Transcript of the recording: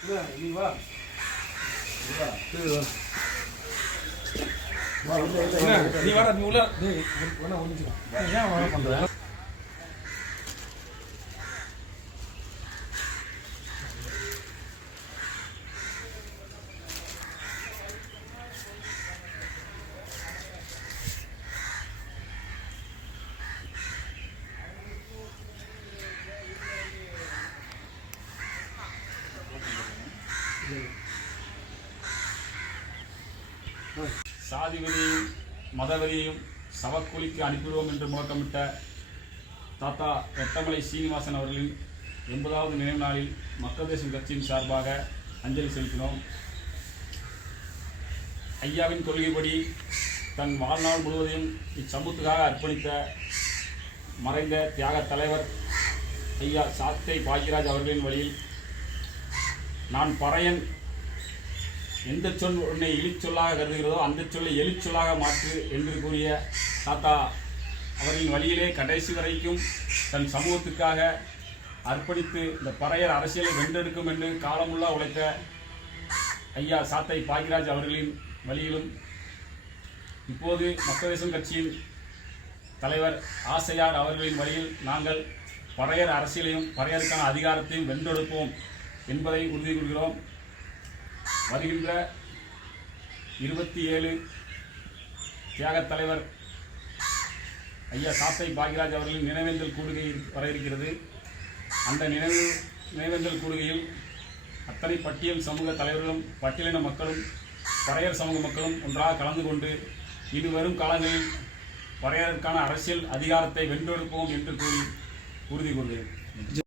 நீ வா நீ வர நீ உள்ள டேய் வேணா ஏன் வர பண்ற சாதி வெறியையும் மதவெறியையும் சவக்கூலிக்கு அனுப்பிடுவோம் என்று முழக்கமிட்ட தாத்தா வெட்டமலை சீனிவாசன் அவர்களின் எண்பதாவது நினைவு நாளில் மக்கள் தேசம் கட்சியின் சார்பாக அஞ்சலி செலுத்தினோம். ஐயாவின் கொள்கைப்படி தன் வாழ்நாள் முழுவதையும் இச்சமூகத்துக்காக அர்ப்பணித்த மறைந்த தியாக தலைவர் ஐயா சாத்தை பாக்யராஜ் அவர்களின் வழியில் நான் பறையன். எந்த சொல் உன்னை இழிச்சொல்லாக கருதுகிறதோ அந்த சொல்லை எலிச்சொல்லாக மாற்று என்று கூறிய தாத்தா அவரின் வழியிலே கடைசி வரைக்கும் தன் சமூகத்துக்காக அர்ப்பணித்து இந்த பறையர் அரசியலை வென்றெடுக்கும் என்று காலமுள்ளா உழைத்த ஐயா சாத்தை பாக்யராஜ் அவர்களின் வழியிலும் இப்போது மக்கள் தேசம் கட்சியின் தலைவர் ஆசையார் அவர்களின் வழியில் நாங்கள் பறையர் அரசியலையும் பறையருக்கான அதிகாரத்தையும் வென்றெடுப்போம். என்பதை உறுதி கொள்கிறோம். வருகின்ற இருபத்தி ஏழு தியாகத் தலைவர் ஐயா சாத்தை பாக்யராஜ் அவர்களின் நினைவேந்தல் கூடுகை வர இருக்கிறது. அந்த நினைவு நினைவேந்தல் கூடுகையில் அத்தனை பட்டியல் சமூக தலைவர்களும் பட்டியலின மக்களும் பறையர் சமூக மக்களும் ஒன்றாக கலந்து கொண்டு இனி வரும் காலங்களில் பறையருக்கான அரசியல் அதிகாரத்தை வென்றெடுப்போம் என்று கூறி உறுதி கொள்கிறேன்